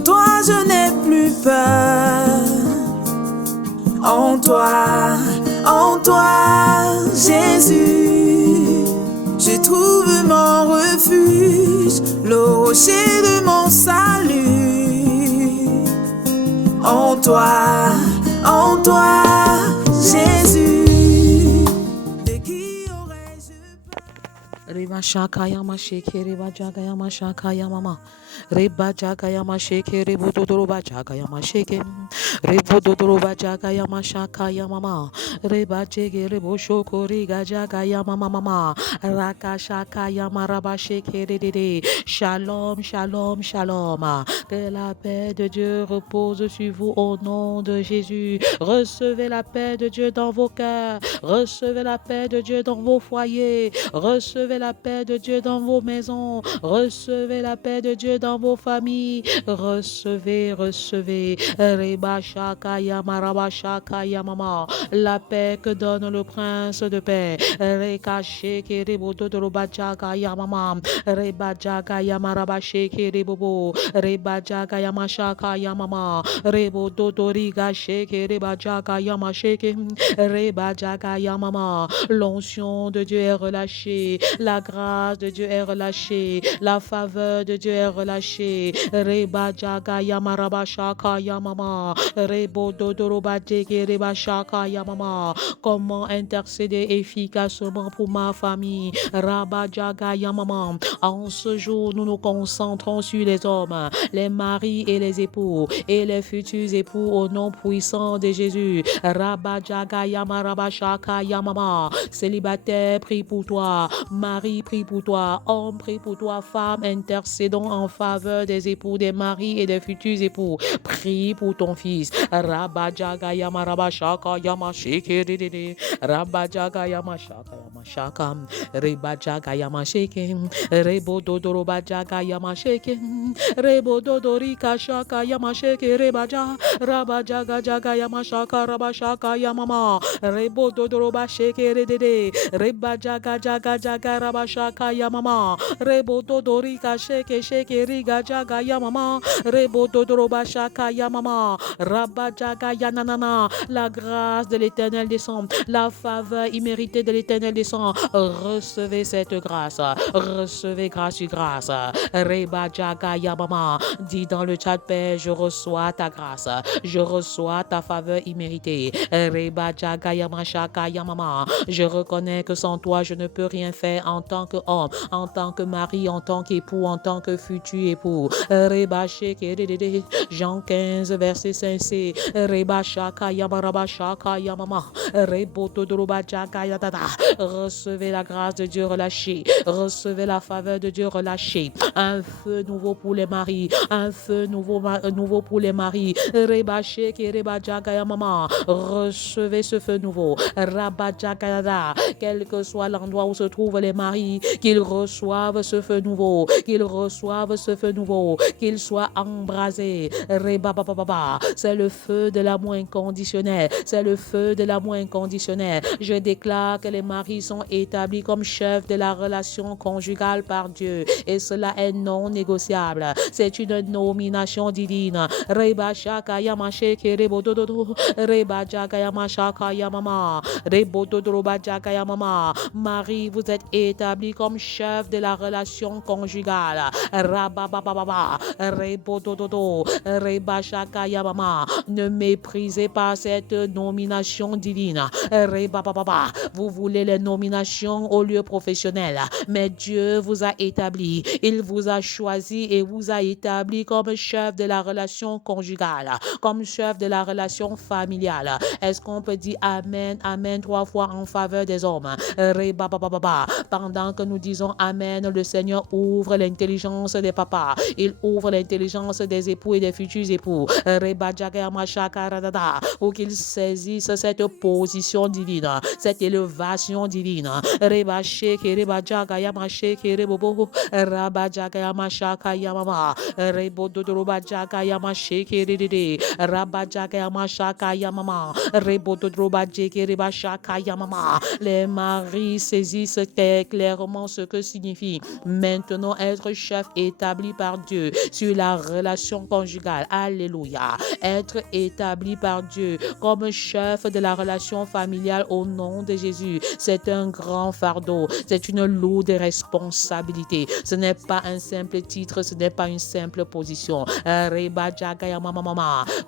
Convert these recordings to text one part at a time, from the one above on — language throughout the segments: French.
En toi je n'ai plus peur. En toi, Jésus, je trouve mon refuge, le rocher de mon salut. En toi, Jésus, de qui aurais-je peur? Reba shaka yama sheke reba jaga yama shaka yama. Reba jaga yama sheke rebo dodoroba jaga yama sheke. Rebo dodoroba jaga yama shaka yama. Reba jege rebo shoko riga jaga yama mama. Raka shaka yama raba sheke de. Shalom, shalom, shalom. Que la paix de Dieu repose sur vous au nom de Jésus. Recevez la paix de Dieu dans vos cœurs. Recevez la paix de Dieu dans vos foyers. Recevez la paix de Dieu dans vos maisons. Recevez la paix de Dieu dans vos familles. Recevez. Reba shaka yama raba shaka yama. La paix que donne le prince de paix. Reka sheke rebo dodoroba jaga yama. Reba jaga yama raba sheke rebo. Reba jaga yama shaka yama. Rebo dodoriga sheke reba jaga yama sheke. Reba jaga yama. L'onction de Dieu est relâchée. La grâce de Dieu est relâchée. La faveur de Dieu est relâchée. Reba jaga yama raba shaka yama. Rebo dodoroba jeke reba shaka yama. Comment intercéder efficacement pour ma famille? Raba jaga yama. En ce jour, nous nous concentrons sur les hommes, les maris et les époux et les futurs époux au nom puissant de Jésus. Raba jaga yama raba shaka yama. Célibataire, prie pour toi. Marie, prie pour toi. Homme, prie pour toi. Femme, intercédons en faveur des époux, des maris et des futurs époux. Prie pour ton fils. Raba jaga yama raba shaka yama sheke de. Raba jaga yama shaka. Reba jaga yama sheke. Rebo dodoroba jaga yama sheke. Rebo dodorika shaka yama sheke reba ja. Raba jaga yama shaka raba shaka yama. Rebo dodoroba sheke de. Reba jaga raba shaka yama. Rebo dodorika sheke riga jaga yama. Rebo dodoroba shaka yama. Raba jaga yanana. La grâce de l'Éternel descend. La faveur imméritée de l'Éternel descend. Recevez cette grâce. Recevez grâce sur grâce. Reba jaga yama. Dis dans le chat, Père, je reçois ta grâce. Je reçois ta faveur imméritée. Reba jaga yama shaka yama. Je reconnais que sans toi, je ne peux rien faire en tant qu'homme, en tant que mari, en tant qu'époux, en tant que futur époux. Reba sheke de. Jean 15, verset 5c. Reba shaka yama raba shaka yama. Rebo todoroba jaga yadada. Recevez la grâce de Dieu relâchée. Recevez la faveur de Dieu relâchée. Un feu nouveau pour les maris. Un feu nouveau pour les maris. Reba sheke reba jaga yama. Recevez ce feu nouveau. Raba jaga yada. Quel que soit l'endroit où se trouvent les maris, qu'ils reçoivent ce feu nouveau. Qu'ils reçoivent ce feu nouveau. Qu'ils soient embrasés. Reba baba. C'est le feu de l'amour inconditionnel. C'est le feu de l'amour inconditionnel. Je déclare que les maris sont établis comme chefs de la relation conjugale par Dieu. Et cela est non négociable. C'est une nomination divine. Reba shaka yama sheke rebo dododo. Reba jaga yama shaka yamama. Rebo dodoroba jaga yamama. Marie, vous êtes établis comme chef de la relation conjugale. Rabababa. Rebo dododo. Reba shaka yamama. Ne méprisez pas cette nomination divine. Rebababa. Vous voulez les nominations au lieu professionnel, mais Dieu vous a établi. Il vous a choisi et vous a établi comme chef de la relation conjugale, comme chef de la relation familiale. Est-ce qu'on peut dire Amen, Amen 3 fois en faveur des hommes? Rebababa. Pendant que nous disons Amen, le Seigneur ouvre l'intelligence des papas. Il ouvre l'intelligence des époux et des futurs époux. Pour qu'ils saisissent cette position divine, cette élévation divine. Reba sheke reba jaga yama sheke rebobo. Raba jaga yama shaka yamama. Rebo dodoroba jaga yama sheke rede. Raba jaga yama shaka yamama. Rebo dodoroba jeke reba shaka yamama. Les maris saisissent clairement ce que signifie maintenant être chef établi établi par Dieu sur la relation conjugale. Alléluia. Être établi par Dieu comme chef de la relation familiale au nom de Jésus, c'est un grand fardeau, c'est une lourde responsabilité. Ce n'est pas un simple titre, ce n'est pas une simple position. Que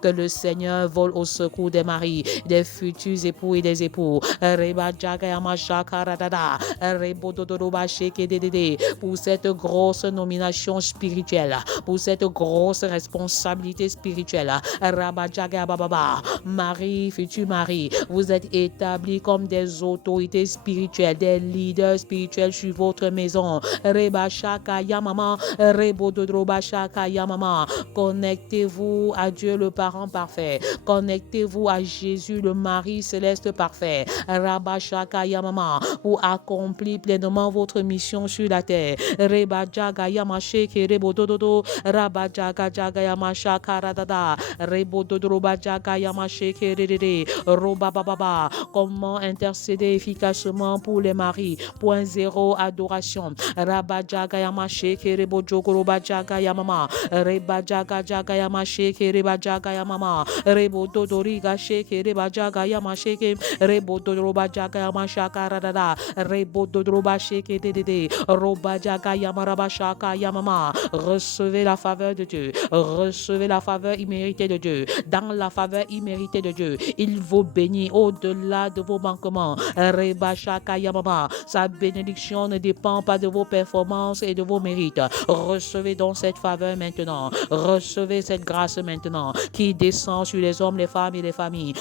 le Seigneur vole au secours des maris, des futurs époux et des époux. Pour cette grosse nomination spirituelle, pour cette grosse responsabilité spirituelle. Marie, futur mari, vous êtes établis comme des autorités spirituelles, des leaders spirituels sur votre maison. Connectez-vous à Dieu le parent parfait. Connectez-vous à Jésus le mari céleste parfait. Pour accomplir pleinement votre mission sur la terre. Comment intercéder efficacement pour les maris? Point 0, adoration. Rabajagayama Shekerebo Jogorobajagayamama. Rebajagajagayama Shekerebajagayamama. Rebo Dodoriga Shekerebajagayama Sheke. Rebo Dodorobajagayama Shakaradada. Rebo Dodroba Shekedede. Robajagayama Rabashakayamama. Recevez la faveur de Dieu. Recevez la faveur imméritée de Dieu. Dans la faveur imméritée de Dieu, il vous bénit au-delà de vos manquements. Sa bénédiction ne dépend pas de vos performances et de vos mérites. Recevez donc cette faveur maintenant. Recevez cette grâce maintenant qui descend sur les hommes, les femmes et les familles.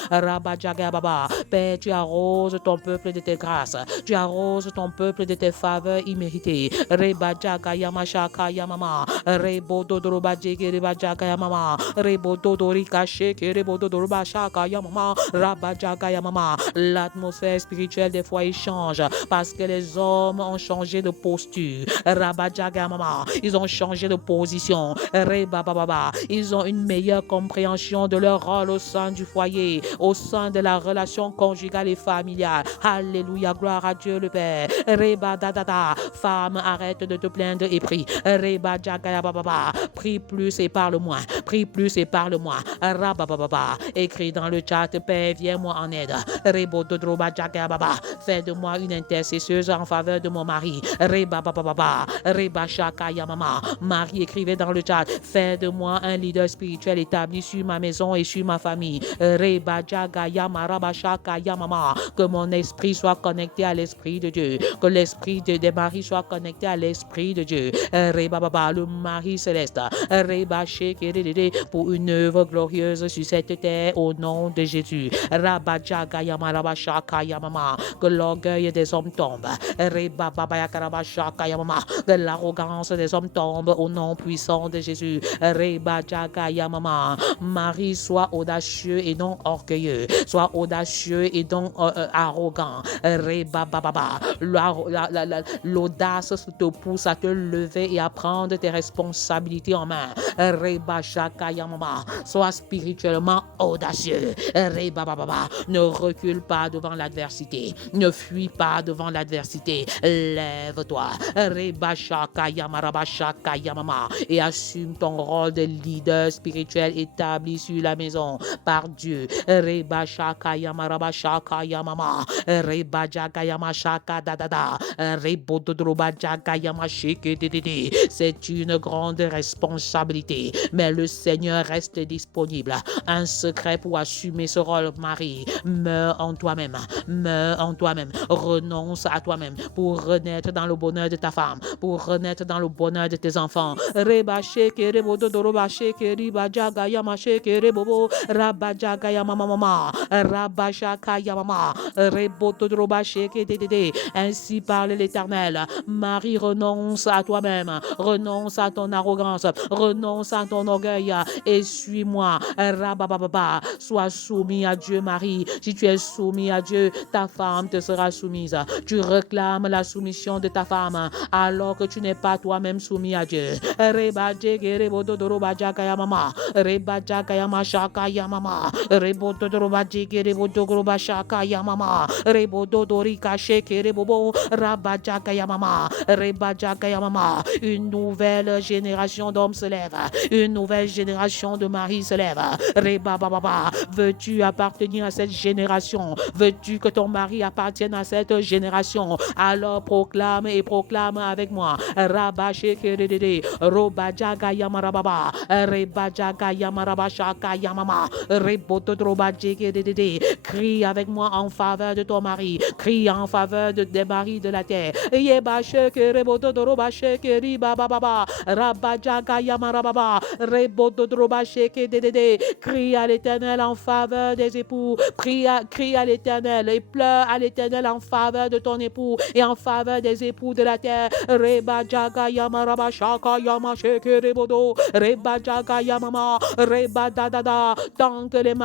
Père, tu arroses ton peuple de tes grâces. Tu arroses ton peuple de tes faveurs imméritées. L'atmosphère spirituelle des foyers change parce que les hommes ont changé de posture. Ils ont changé de position. Ils ont une meilleure compréhension de leur rôle au sein du foyer, au sein de la relation conjugale et familiale. Alléluia, gloire à Dieu le Père. Femme, arrête de te plaindre et prie. Prie plus et parle moins. Prie plus et parle moins. Écris dans le chat, Père, viens-moi en aide. Fais de moi une intercesseuse en faveur de mon mari. Marie, écrivez dans le chat, fais de moi un leader spirituel établi sur ma maison et sur ma famille. Que mon esprit soit connecté à l'esprit de Dieu. Que l'esprit des maris soit connecté à l'esprit de Dieu. Le mari céleste. Pour une œuvre glorieuse sur cette terre au nom de Jésus. Que l'orgueil des hommes tombe. Que l'arrogance des hommes tombe au nom puissant de Jésus. Marie, sois audacieux et non orgueilleux. Sois audacieux et non arrogant. L'audace te pousse à te lever et à prendre tes responsabilités en main. Sois spirituellement audacieux. Ne recule pas devant l'adversité. Ne fuis pas devant l'adversité. Lève-toi. Et assume ton rôle de leader spirituel établi sur la maison par Dieu. C'est une grande responsabilité, mais le Seigneur reste disponible. Un secret pour assumer ce rôle, Marie. Meurs en toi-même. Meurs en toi-même. Renonce à toi-même pour renaître dans le bonheur de ta femme, pour renaître dans le bonheur de tes enfants. Ainsi parle l'Éternel. Marie, renonce à toi-même, renonce à ton arrogance, renonce à ton orgueil et suis-moi. Sois soumis à Dieu, Marie. Si tu es soumis à Dieu, ta femme te sera soumise. Tu réclames la soumission de ta femme alors que tu n'es pas toi-même soumis à Dieu. Une nouvelle génération d'hommes se lève. Une nouvelle génération de maris se lève. Reba baba. Veux-tu appartenir à cette génération? Veux-tu que ton mari appartienne à cette génération? Alors proclame et proclame avec moi. Rabba shekerede. Roba jaga yamarababa. Reba jaga yamaraba shaka yamama. Reboto droba jekerede. Crie avec moi en faveur de ton mari. Crie en faveur des maris de la terre. Yeba shekereboto droba shekeri baba baba. Rabba jaga yamarababa. Reboto droba shekerede. Crie à l'Éternel en faveur des époux. Crie à l'Éternel et pleure à l'Éternel en faveur de ton époux et en faveur des époux de la terre. Reba jaga yamaraba shaka yama shekerebodo. Reba jaga yamama. Reba dadada. Tant que les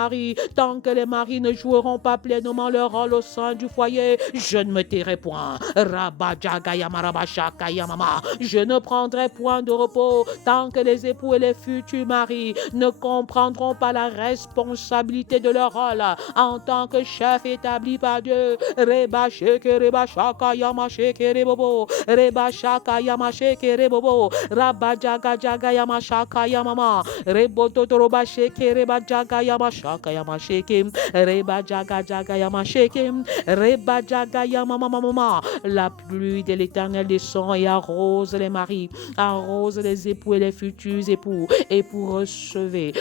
maris ne joueront pas pleinement leur rôle au sein du foyer, je ne me tairai point. Rabba jaga yamaraba shaka yamama. Je ne prendrai point de repos tant que les époux et les futurs maris ne comprendront pas la responsabilité de leur rôle en tant que chef établi par Dieu. Reba sheke reba shaka yama sheke rebobo. Reba shaka yama sheke rebobo. Rabba jaga jaga yama shaka yamama. Rebo totoroba sheke reba jaga yama shaka yama sheke. Reba jaga jaga yama sheke. Reba jaga yama mama mama. La pluie de l'Éternel descend et arrose les maris, arrose les époux et les futurs époux. Et pour recevez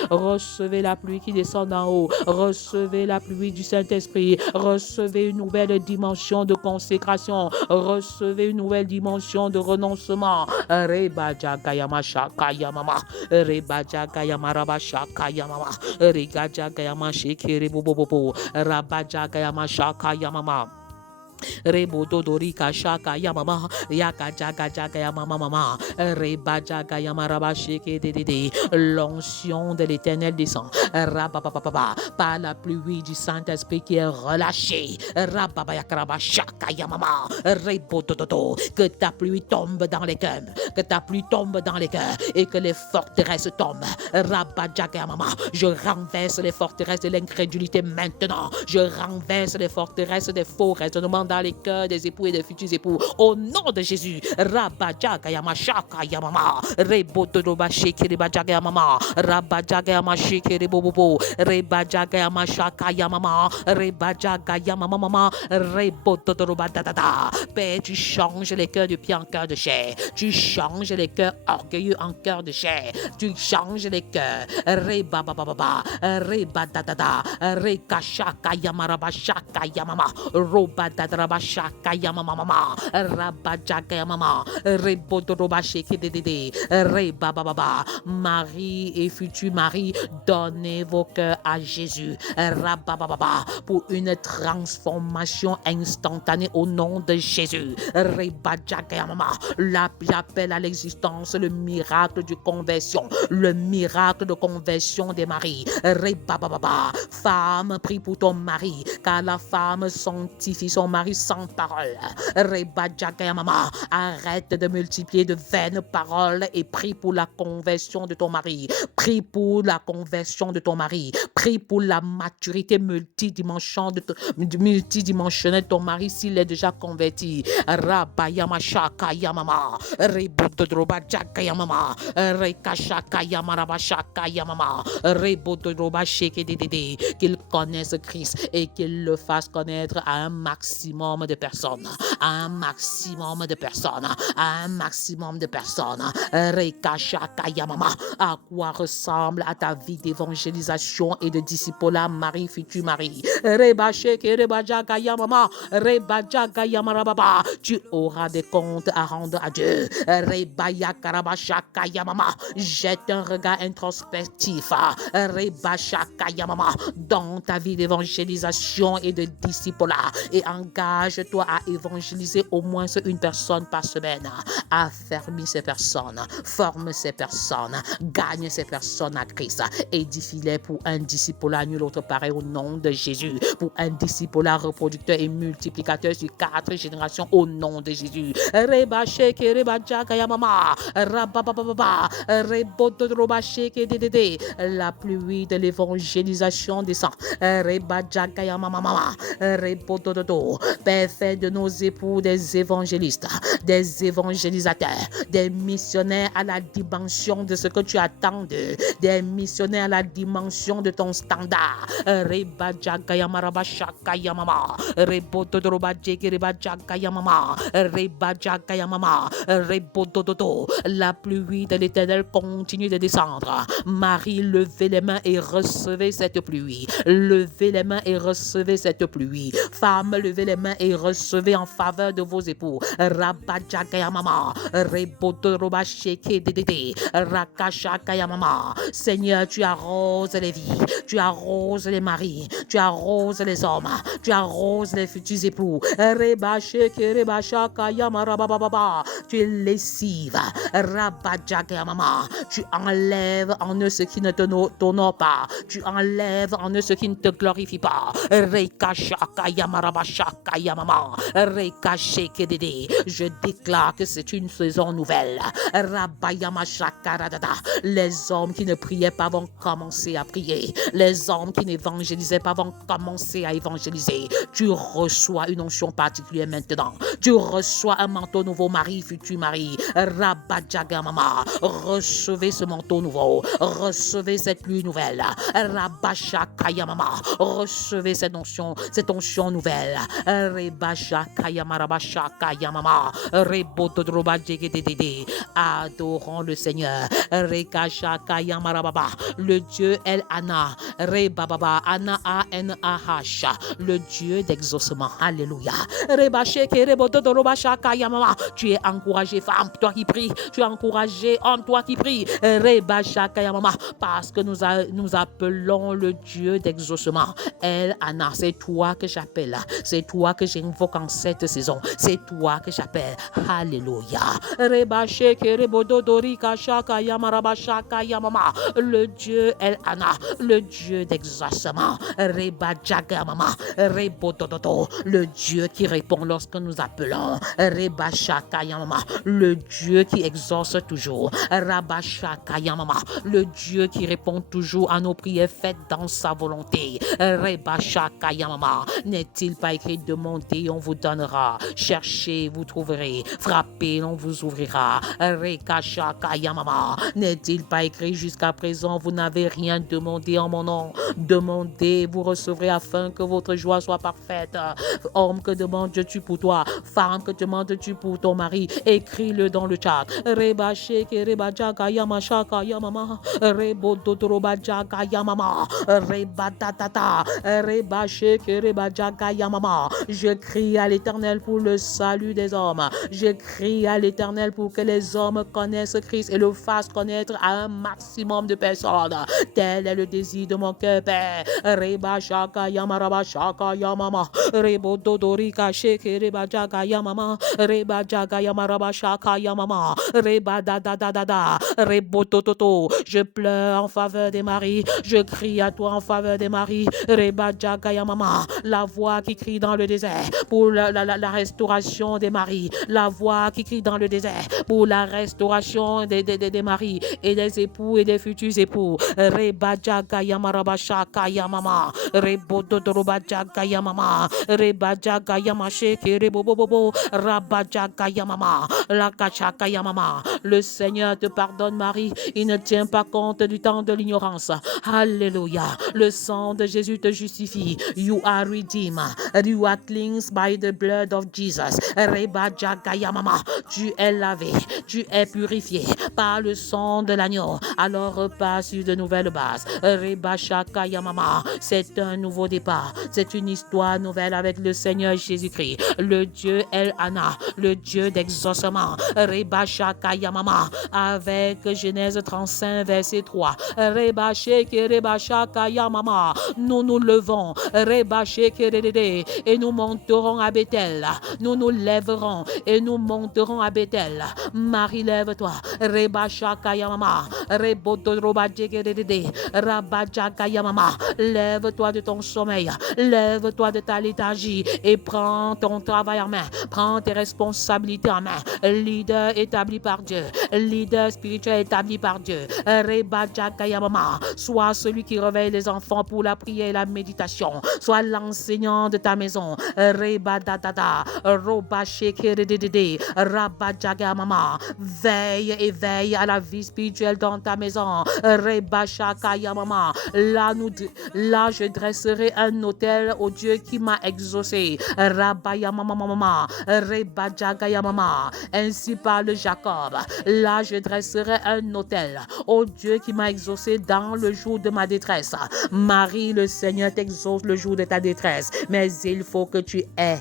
la pluie qui descend d'en haut, recevez la pluie du Saint-Esprit, recevez une nouvelle dimension de consécration, recevez une nouvelle dimension de renoncement. Reba jaga yama shaka yamama. Reba jaga yama raba shaka yamama. Rega jaga yama shekere bobobobo. Raba jaga yama shaka yamama. Rebo dodorika shaka yamama. Yaka jaga jaga yamama mama. Reba jaga yama raba sheke de. L'onction de l'Éternel descend. Rabababa. Par la pluie du Saint-Esprit qui est relâchée. Rababa yakaraba shaka yamama. Rebo dododo. Que ta pluie tombe dans les cœurs. Que ta pluie tombe dans les cœurs. Et que les forteresses tombent. Rabba jaga yamama. Je renverse les forteresses de l'incrédulité maintenant. Je renverse les forteresses des faux raisonnements dans les cœurs des époux et des futurs époux. Au nom de Jésus. Rabba jaga yama shaka yamama. Rebo dodoba sheke reba jaga yamama. Rabba jaga yama sheke rebo bobo. Reba jaga yama shaka yamama. Reba jaga yamama mama. Rebo dodoba dadada. Père, tu changes les cœurs de pierre en cœur de chair. Tu changes les cœurs orgueilleux en cœur de chair. Tu changes les cœurs. Reba baba. Reba dadada. Reka shaka yamaraba shaka yamama. Roba dadaraba shaka yamama mama. Rabba jaga yamama. Rebo doroba sheke de. Reba baba. Marie et futur mari, donnez vos cœurs à Jésus. Rabba baba. Pour une transformation instantanée au nom de Jésus. Reba jaga yamama. J'appelle à l'existence le miracle de conversion. Le miracle de conversion des maris. Reba baba. Femme, prie pour ton mari, car la femme sanctifie son mari sans parole. Reba jaga yamama. Arrête de multiplier de vaines paroles et prie pour la conversion de ton mari. Prie pour la conversion de ton mari. Prie pour la maturité multidimensionnelle de ton mari s'il est déjà converti. Rabba yama shaka yamama. Rebodroba jaga yamama. Reka shaka yamaraba shaka yamama. Rebodroba sheke de. Qu'il connaisse Christ et qu'il le fasse connaître à un maximum de personnes. À un maximum de personnes. À un maximum de personnes. Reka shaka yamama. À quoi ressemble à ta vie d'évangélisation et de discipolat, Marie, futur mari. Reba sheke reba jaga yamama. Reba jaga yamarababa. Tu auras des comptes à rendre à Dieu. Reba yakaraba shaka yamama. Jette un regard introspectif. Reba shaka yamama. Dans ta vie d'évangélisation et de discipolat. Et engage-toi à évangéliser au moins une personne par semaine. Affermis ces personnes. Forme ces personnes. Gagne ces personnes à Christ. Édifie-les pour un discipolat nul autre pareil au nom de Jésus. Pour un discipolat reproducteur et multiplicateur sur 4 générations au nom de Jésus. Reba sheke reba jaga yamama. Rabababa. Rebodroba sheke de. La pluie de l'évangélisation descend. Reba jaga yamama. Rebododo. Père, fais de nos époux des évangélistes, des évangélisateurs, des missionnaires à la dimension de ce que tu attends d'eux, des missionnaires à la dimension de ton standard. Reba Jagaya Maraba Shakaya Mama, Rebododoba Jekeriba Jagaya Mama, Reba Jagaya Mama, Rebodododo. La pluie de l'Éternel continue de descendre. Marie, levez les mains et recevez cette pluie. Levez les mains et recevez cette pluie. Femmes, levez les mains et recevez en faveur de vos époux. Rabba Jagaya Mama, Rebodoroba Sheke Dedede, Rakashakaya Mama. Seigneur, tu arroses les vies, tu arroses les maris, tu arroses les hommes, tu arroses les futurs époux. Reba Sheke Reba Shakaya Marababa. Tu lessives. Rabba Jagaya Mama. Tu enlèves en eux ce qui ne t'honore pas. Tu enlèves en eux ce qui ne te glorifie pas. Rekashakaya Marabashakaya Mama. Rekashekedede. Je déclare que c'est une saison nouvelle. Rabayama Shakaradada. Les hommes qui ne priaient pas vont commencer à prier. Les hommes qui n'évangélisaient pas vont commencer à évangéliser. Tu reçois une onction particulière maintenant. Tu reçois un manteau nouveau, mari, futur mari. Rabajaga Mama. Recevez ce manteau nouveau. Recevez cette pluie nouvelle. Rabashakaya Mama. Recevez cette onction nouvelle. Rebashakaya Marabashakaya Mama. Rebotodroba Jegedede. Adorons le Seigneur. Rekashakaya Marababa. Le Dieu El Ana. Rebababa. Ana A-N-A-H. Le Dieu d'exaucement. Alléluia. Rebasheke Rebotodroba Shakaya Mama. Tu es encouragé, femme, toi qui pries. Tu es encouragé, homme, toi qui pries. Rebashakaya Mama. Parce que nous appelons le Dieu d'exaucement. El Ana, c'est toi que j'appelle. C'est toi que j'invoque en cette saison. C'est toi que j'appelle. Alléluia. Rebasheke Rebododorika Shakaya Marabashakaya Mama. Le Dieu El Ana, le Dieu d'exaucement. Rebajaga Mama. Rebodododo. Le Dieu qui répond lorsque nous appelons. Rebashakaya Mama. Le Dieu qui exauce toujours. Rabashakaya Mama. Le Dieu qui répond toujours à nos prières faites dans sa volonté. Rebashakaya Mama. N'est-il pas écrit demandez, on vous donnera. Cherchez, vous trouverez. Frappez, on vous ouvrira. Rekashakaya Mama. N'est-il pas écrit jusqu'à présent vous n'avez rien demandé en mon nom. Demandez, vous recevrez afin que votre joie soit parfaite. Homme, que demandes-tu pour toi? Femme, que demandes-tu pour ton mari? Écris-le dans le chat. Rebasheke Rebajagaya Mashakaya Mama. Rebododorobajagaya Mama. Rebatatata. Rebasheke Rebajagaya Mama. Je crie à l'Éternel pour le salut des hommes. Je crie à l'Éternel pour que les hommes connaissent Christ et le fassent connaître à un maximum de personnes. Tel est le désir de mon cœur, Père. Rebashakaya Marabashakaya Mama. Rebododorika Sheke Rebajagaya Mama. Rebajagaya Marabashakaya Mama. Rebadadadada. Rebotototo. Je pleure en faveur des maris. Je crie à toi en faveur des maris. Rebajagaya Mama. La voix qui crie dans le désert pour la restauration des maris. La voix qui crie dans le désert pour la restauration des maris et des époux et des futurs époux. Rebajagaya Marabashakaya Mama. Rebododorobajagaya Mama. Rebajagaya Masheke Rebobobobo. Rabajagaya Mama. Lakachakaya Mama. Le Seigneur te pardonne, Marie. Il ne tient pas compte du temps de l'ignorance. Alléluia. Le sang de Jésus te justifie. You are redeemed. You are cleansed by the blood of Jesus. Rebajagaya Mama. Tu es lavé. Tu es purifié par le sang de l'agneau. Alors repars sur de nouvelles bases. Rebashakaya Mama. C'est un nouveau départ. C'est une histoire nouvelle avec le Seigneur Jésus-Christ. Le Dieu El Ana. Le Dieu d'exaucement. Rebashakaya Mama. Avec Genèse 35, verset 3. Rebasheke Rebashakaya Mama. Nous nous levons. Rebasheke Redede. Et nous monterons à Bethel. Nous nous lèverons et nous monterons à Bethel. Marie, lève-toi. Rebashakaya Mama. Rebodorobajegedede. Rabajagaya Mama. Lève-toi de ton sommeil. Lève-toi de ta léthargie et prends ton travail en main. Prends tes responsabilités en main. Leader établi par Dieu. Leader spirituel établi par Dieu. Rebajagaya Mama. Sois celui qui réveille les enfants pour la prière et la méditation. Sois l'enseignant de ta maison. Reba Dada, Roba Shekere, Rabba Jaga Mama. Veille et veille à la vie spirituelle dans ta maison. Reba Shakaya Mama. Là, je dresserai un autel au Dieu qui m'a exaucé. Rabba Yamama Mama. Reba Jaga Mama. Ainsi parle Jacob. Là, je dresserai un autel au Dieu qui m'a exaucé dans le jour de ma détresse. Marie, le Seigneur t'exauce le jour de ta détresse. Mais il faut que tu aies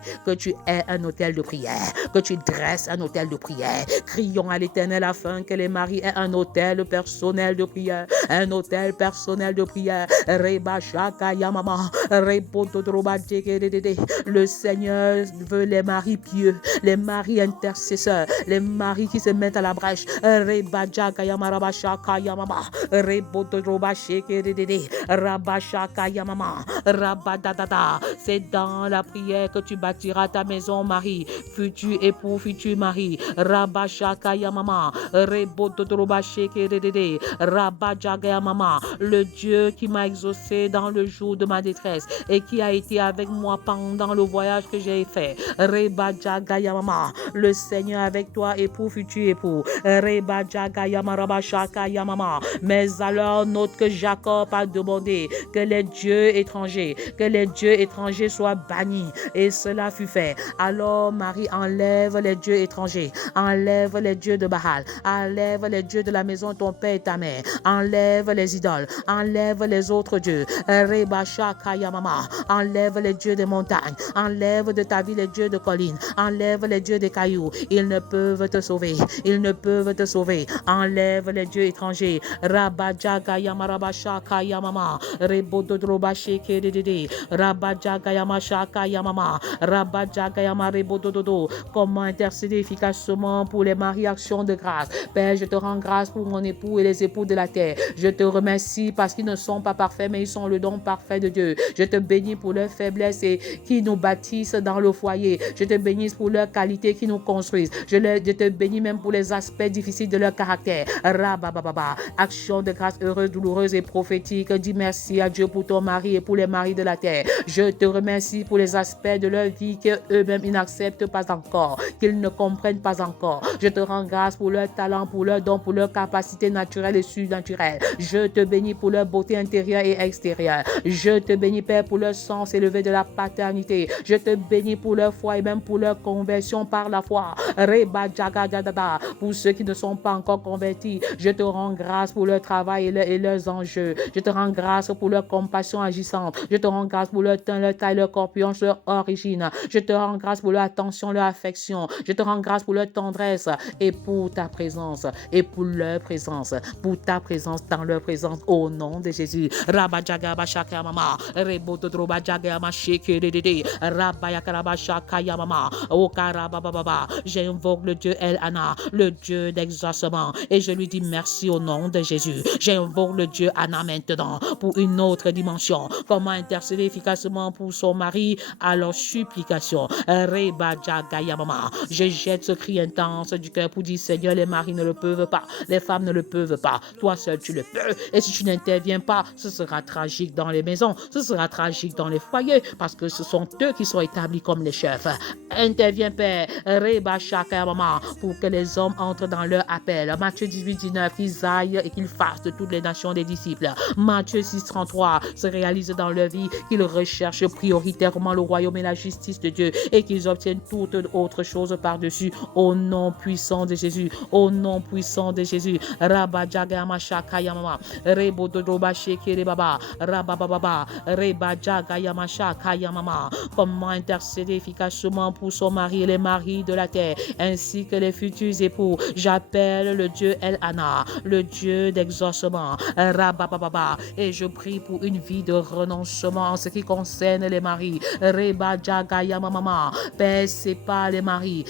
un autel de prière, que tu dresses un autel de prière. Crions à l'Éternel afin que les maris aient un autel personnel de prière, un autel personnel de prière. Reba Shaka Yamama, Rebo Todroba Djegedede. Le Seigneur veut les maris pieux, les maris intercesseurs, les maris qui se mettent à la brèche. Reba Jaga Yamaraba Shaka Yamama, Rebo Todroba Shegedede, Rabba Shaka Yamama, Rabba Dada. C'est dans la prière que tu bâtiras ta maison, Marie, futur époux, futur mari. Rabba Shaka Yamama, Rebo Todroba Shegedede, Rabba Jaga Yamama, le Dieu qui m'a exaucé dans le jour de ma détresse et qui a été avec moi pendant le voyage que j'ai fait. Reba Jaga Yamama, le Seigneur avec toi, époux, futur époux. Reba Jaga Yamaraba Shaka Yamama. Mais alors, note que Jacob a demandé que les dieux étrangers soient bannis. Et cela fut fait. Alors, Marie enlève les dieux étrangers, enlève les dieux de Baal, enlève les dieux de la maison de ton père et ta mère, enlève les idoles, enlève les autres dieux. Reba Shaka Yamama, enlève les dieux des montagnes, enlève de ta vie les dieux de collines, enlève les dieux des cailloux. Ils ne peuvent te sauver, ils ne peuvent te sauver. Enlève les dieux étrangers. Rabba Jaga Yamaraba Shaka Yamama, Rebo Dodroba Sheke Dede, Rabba Jaga Yamashaka Yamama, Rabba Jaga Yamarebo Dododo. Comment intercéder efficacement pour les maris? Action de grâce. Père, je te rends grâce pour mon époux et les époux de la terre. Je te remercie parce qu'ils ne sont pas parfaits, mais ils sont le don parfait de Dieu. Je te bénis pour leur faiblesse et qui nous bâtissent dans le foyer. Je te bénis pour leur qualité qui nous construisent. Je te bénis même pour les aspects difficiles de leur caractère. Rabababa. Action de grâce heureuse, douloureuse et prophétique. Dis merci à Dieu pour ton mari et pour les maris de la terre. Je te remercie pour les aspects de leur vie qu'eux-mêmes ils n'acceptent pas encore, qu'ils ne comprennent pas encore. Je te rends grâce pour leur talent, pour leur don, pour leur capacité naturelle et surnaturelle. Je te bénis pour leur beauté intérieure et extérieure. Je te bénis, Père, pour leur sens élevé de la paternité. Je te bénis pour leur foi et même pour leur conversion par la foi. Reba Jaga Dada. Pour ceux qui ne sont pas encore convertis, je te rends grâce pour leur travail et leurs enjeux. Je te rends grâce pour leur compassion agissante. Je te rends grâce pour leur teint, leur taille, leur corpulence, leur origine. Je te rends grâce pour leur attention, leur affection. Je te rends grâce pour leur tendresse et pour ta présence et pour leur présence, pour ta présence dans leur présence au nom de Jésus. Rabba Jaga Bashaka Mama, Rebo Dodroba Jaga Masheke Dede, Rabba Yakaraba Shaka Yamama, Okara Baba. J'invoque le Dieu El Anna, le Dieu d'exaucement, et je lui dis merci au nom de Jésus. J'invoque le Dieu Anna maintenant pour une autre dimension. Comment intercéder efficacement pour son mari à leur supplication. Reba Jaga Yamama. Je jette ce cri intense du cœur pour dire Seigneur, les maris ne le peuvent pas, les femmes ne le peuvent pas. Toi seul tu le peux. Et si tu n'interviens pas, ce sera tragique dans les maisons, ce sera tragique dans les foyers, parce que ce sont eux qui sont établis comme les chefs. Interviens, Père, Reba Shaka Yamama, pour que les hommes entrent dans leur appel. Matthieu 18-19, qu'ils aillent et qu'ils fassent de toutes les nations des disciples. Matthieu 6-33, se réalise dans leur vie qu'ils recherchent prioritairement le royaume et la justice de Dieu et qu'ils obtiennent toute autre chose par-dessus. Au nom puissant de Jésus, au nom puissant de Jésus. Rabba Jaga Mashaka Yamama, Rebo Dodoba Shekere Baba, Rabba Baba, Reba Jaga Yamashaka Yamama. Comment intercéder efficacement pour son mari et les maris de la terre, ainsi que les futurs époux. J'appelle le Dieu El Anna, le Dieu d'exaucement. Rabba Baba, et je prie pour une vie de renoncement en ce qui concerne les maris. Reba Jaga Yamama. Père, c'est pas les maris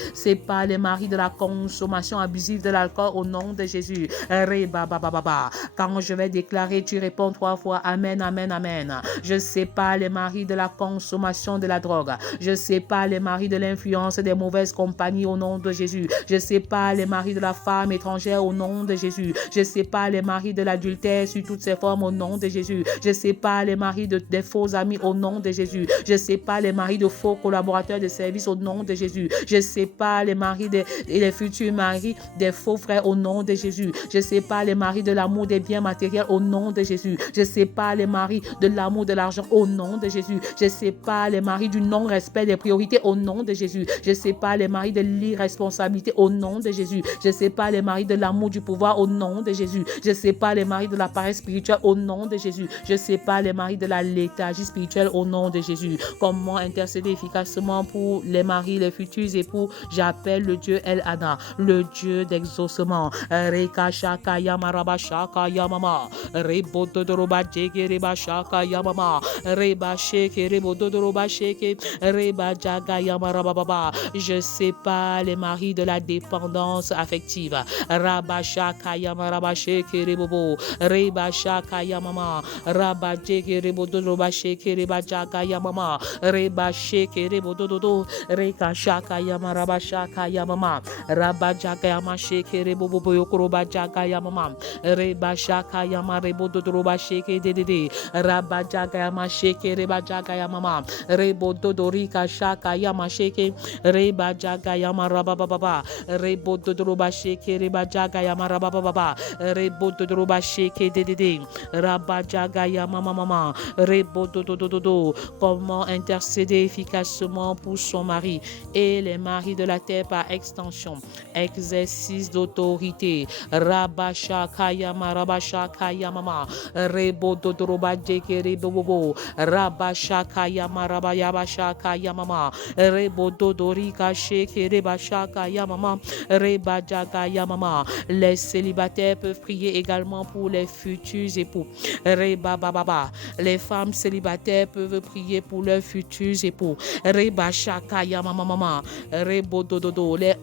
de la consommation abusive de l'alcool au nom de Jésus. Reba Baba. Quand je vais déclarer, tu réponds 3 fois Amen, Amen, Amen. Je sais pas les maris de la consommation de la drogue. Je sais pas les maris de l'influence des mauvaises compagnies au nom de Jésus. Je sais pas les maris de la femme étrangère au nom de Jésus. Je sais pas les maris de l'adultère sous toutes ses formes au nom de Jésus. Je sais pas les maris des faux amis au nom de Jésus. Je sais pas les maris de faux collaborateurs de service au nom de Jésus. Je sépare les maris et les futurs maris des faux frères au nom de Jésus. Je sépare les maris de l'amour des biens matériels au nom de Jésus. Je sépare les maris de l'amour de l'argent au nom de Jésus. Je sépare les maris du non-respect des priorités au nom de Jésus. Je sépare les maris de l'irresponsabilité au nom de Jésus. Je sépare les maris de l'amour du pouvoir au nom de Jésus. Je sépare les maris de la paresse spirituelle au nom de Jésus. Je sépare les maris de la léthargie spirituelle au nom de Jésus. Comment intercéder efficacement pour les maris, les futurs époux? J'appelle le Dieu El Hana, le Dieu d'exaucement. Reka shaka yamaraba shaka yamama. Rebo dodoroba jege reba shaka yamama. Reba sheke rebo dodoroba sheke. Reba jaga yamaraba baba. Je sépare les maris de la dépendance affective. Raba shaka yamaraba sheke rebobo. Reba shaka yamama. Raba jege rebo dodoroba sheke reba jaga yamama. Reba sheke rebo dododo. Reka shaka yamaraba shaka yamama. Raba jaga yama sheke rebo bobo yokoroba jaga yamama. Reba shaka yama rebo dodoroba sheke dedede. Raba jaga yama sheke reba jaga yamama. Rebo dodorika shaka yama sheke. Reba jaga yama raba baba. Rebo dodoroba sheke reba jaga yama raba baba. Rebo dodoroba sheke dedede. Raba jaga yama mama. Rebo dodododo. Comment intercéder efficacement pour son mari et les maris de la terre par extension? Exercice d'autorité. Rabasha kayama rabasha kayama. Rebo dodoroba jeke rebo. Rabasha kayama rabayabasha kayama. Rebo dodorika sheke rebasha kayama. Reba jaga yamama. Les célibataires peuvent prier également pour les futurs époux. Reba baba. Les femmes célibataires peuvent prier pour leurs futurs époux. Reba shaka yamama mama. Rebo dododo. Les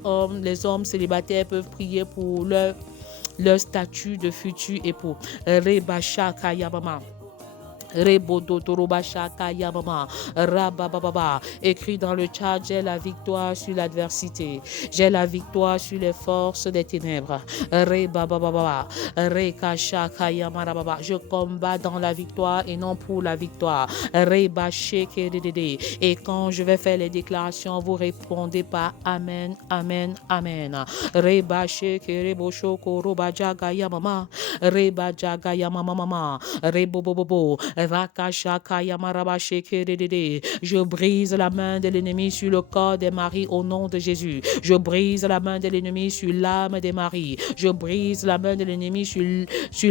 hommes célibataires peuvent prier pour leur statut de futur époux. Reba shaka yamama. Rebodo Toroba Shaka Yamama Rabababa. Écrit dans le chat, j'ai la victoire sur l'adversité. J'ai la victoire sur les forces des ténèbres. Rebababa. Reka Shaka Yamarababa. Je combats dans la victoire et non pour la victoire. Reba Sheke Dedede. Et quand je vais faire les déclarations, vous répondez par Amen, Amen, Amen. Reba Sheke Rebo Shoko Roba Jaga Yamama. Reba Jaga Yamama Mama. Rebobobobo. Je brise la main de l'ennemi sur le corps des maris au nom de Jésus. Je brise la main de l'ennemi sur l'âme des maris. Je brise la main de l'ennemi sur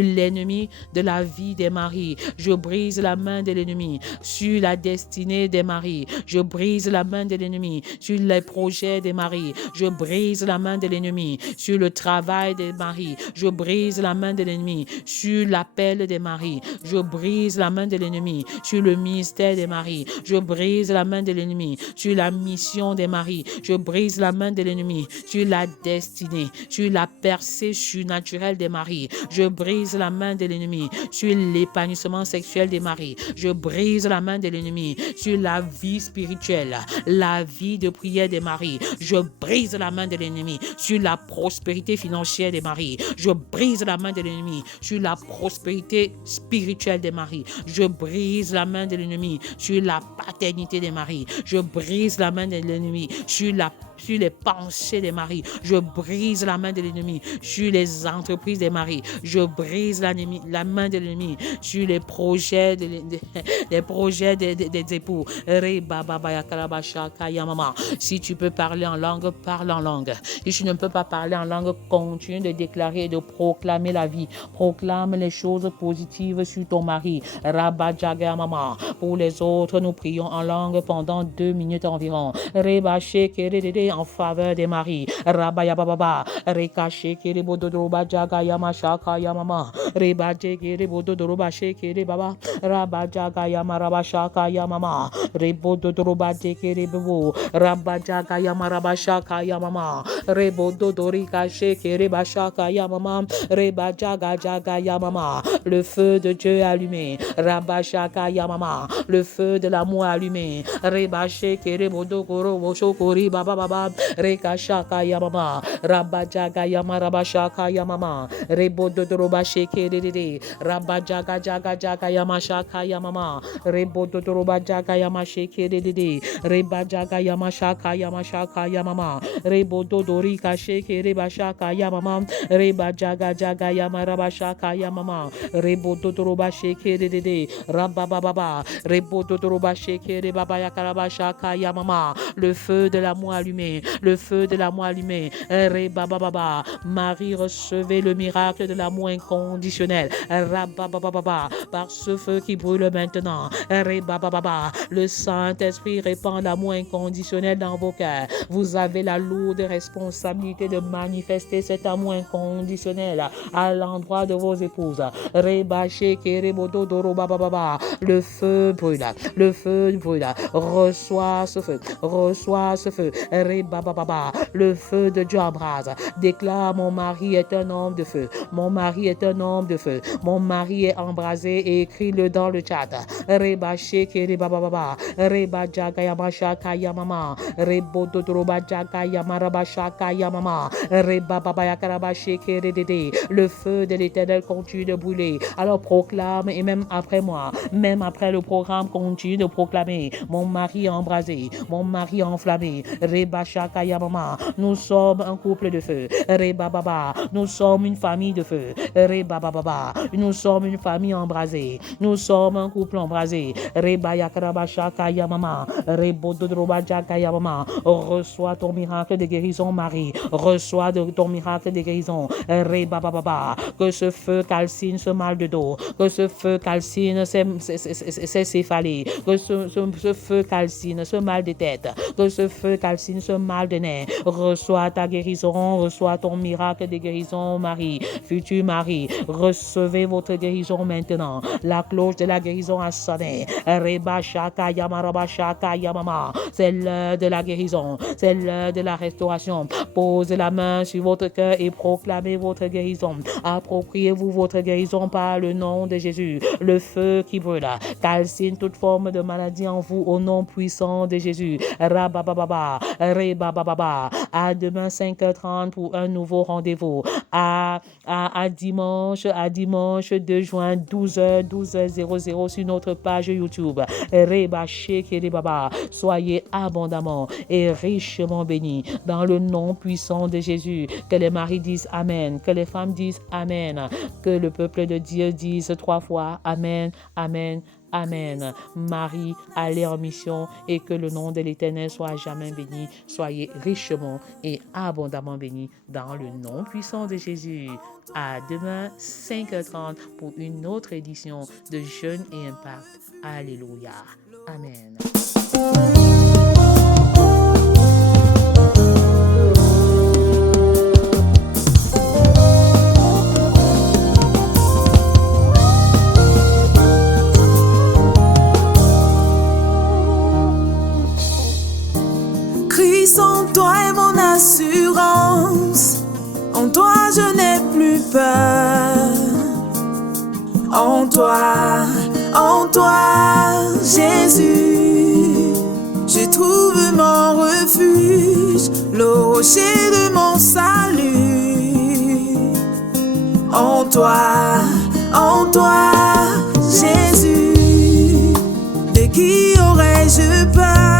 l'ennemi de la vie des maris. Je brise la main de l'ennemi sur la destinée des maris. Je brise la main de l'ennemi sur les projets des maris. Je brise la main de l'ennemi sur le travail des maris. Je brise la main de l'ennemi sur l'appel des maris. Je brise la main de l'ennemi sur le ministère des maris. Je brise la main de l'ennemi sur la mission des maris. Je brise la main de l'ennemi sur la destinée, sur la percée surnaturelle des maris. Je brise la main de l'ennemi sur l'épanouissement sexuel des maris. Je brise la main de l'ennemi sur la vie spirituelle, la vie de prière des maris. Je brise la main de l'ennemi sur la prospérité financière des maris. Je brise la main de l'ennemi sur la prospérité spirituelle des maris. Je brise la main de l'ennemi sur la paternité des maris. Je brise la main de l'ennemi sur les pensées des maris. Je brise la main de l'ennemi sur les entreprises des maris. Je brise la main de l'ennemi sur les projets des époux. Si tu peux parler en langue, parle en langue. Si tu ne peux pas parler en langue, continue de déclarer et de proclamer la vie. Proclame les choses positives sur ton mari. Pour les autres, nous prions en langue pendant 2 minutes environ. En faveur des maris. Rabaya baba. Reka shekere bodoroba jaga yama shaka yamama. Reba jekere bodoroba shekere baba. Raba jaga yama raba shaka yamama. Rebo dodoroba jekere bebo. Raba jaga yama raba shaka yamama. Rebo dodorika shekere bashaka yamama. Reba jaga yamama. Le feu de Dieu allumé. Raba shaka yamama. Le feu de l'amour allumé. Reba shekere bodokoro boshokori baba baba. baba, reka shaka ya mama, rabajaga ya marabashaka ya mama, rebododoroba sheke de, rabajaga jaga jaga ya mashaka ya mama, rebododoroba jaga ya masheke de, rebajaga ya mashaka ya mama, rebododorika sheke rebashaka ya mama, rebajaga jaga ya marabashaka ya mama, rebododoroba sheke de, rabababa, rebododoroba sheke rebaba ya karabashaka ya mama, le feu de l'amour allumé, le feu de l'amour allumé, rebababa, Marie recevez le miracle de l'amour inconditionnel, rabababa, par ce feu qui brûle maintenant, rebababa, le Saint-Esprit répand l'amour inconditionnel dans vos cœurs. Vous avez la lourde responsabilité de manifester cet amour inconditionnel à l'endroit de vos épouses. Le feu brûle, le feu brûle. Reçois ce feu, reçois ce feu. Le feu de Dieu embrase. Déclare: mon mari est un homme de feu, mon mari est un homme de feu, mon mari est embrasé, et écris-le dans le chat. Reba sheke reba baba, reba jaga yamashaka yamama, rebo dodroba jaga yamarabashaka yamama, reba baba yakaraba sheke redede. Le feu de l'Éternel continue de brûler. Alors proclame, et même après moi, même après le programme, continue de proclamer: mon mari est embrasé, mon mari est enflammé. Reba shaka yamama. Nous sommes un couple de feu. Reba baba. Nous sommes une famille de feu. Reba baba. Nous sommes une famille embrasée. Nous sommes un couple embrasé. Reba yakaraba shaka yamama. Rebo dodroba jaka yamama. Reçois ton miracle de guérison, Marie. Reçois ton miracle de guérison. Reba baba. Que ce feu calcine ce mal de dos. Que ce feu calcine ces céphalées. Que ce feu calcine ce mal de tête. Que ce feu calcine ce mal de nez. Reçois ta guérison. Reçois ton miracle de guérison, Marie. Futur Marie, recevez votre guérison maintenant. La cloche de la guérison a sonné. Reba shaka yamaraba shaka yamama. C'est l'heure de la guérison. C'est l'heure de la restauration. Posez la main sur votre cœur et proclamez votre guérison. Appropriez-vous votre guérison par le nom de Jésus. Le feu qui brûle calcine toute forme de maladie en vous au nom puissant de Jésus. Rabababa, rebababa. À demain 5h30 pour un nouveau rendez-vous. À dimanche 2 juin 12h00 sur notre page YouTube. Reba sheke rebaba. Soyez abondamment et richement bénis dans le nom puissant de Jésus. Que les maris disent Amen, que les femmes disent Amen, que le peuple de Dieu dise 3 fois Amen, Amen, Amen. Marie, allez en mission et que le nom de l'Éternel soit jamais béni. Soyez richement et abondamment bénis dans le nom puissant de Jésus. À demain 5h30 pour une autre édition de Jeûne et Impact. Alléluia. Amen. Christ en toi est mon assurance. En toi je n'ai plus peur. En toi, Jésus, je trouve mon refuge, le rocher de mon salut. En toi, Jésus, de qui aurais-je peur?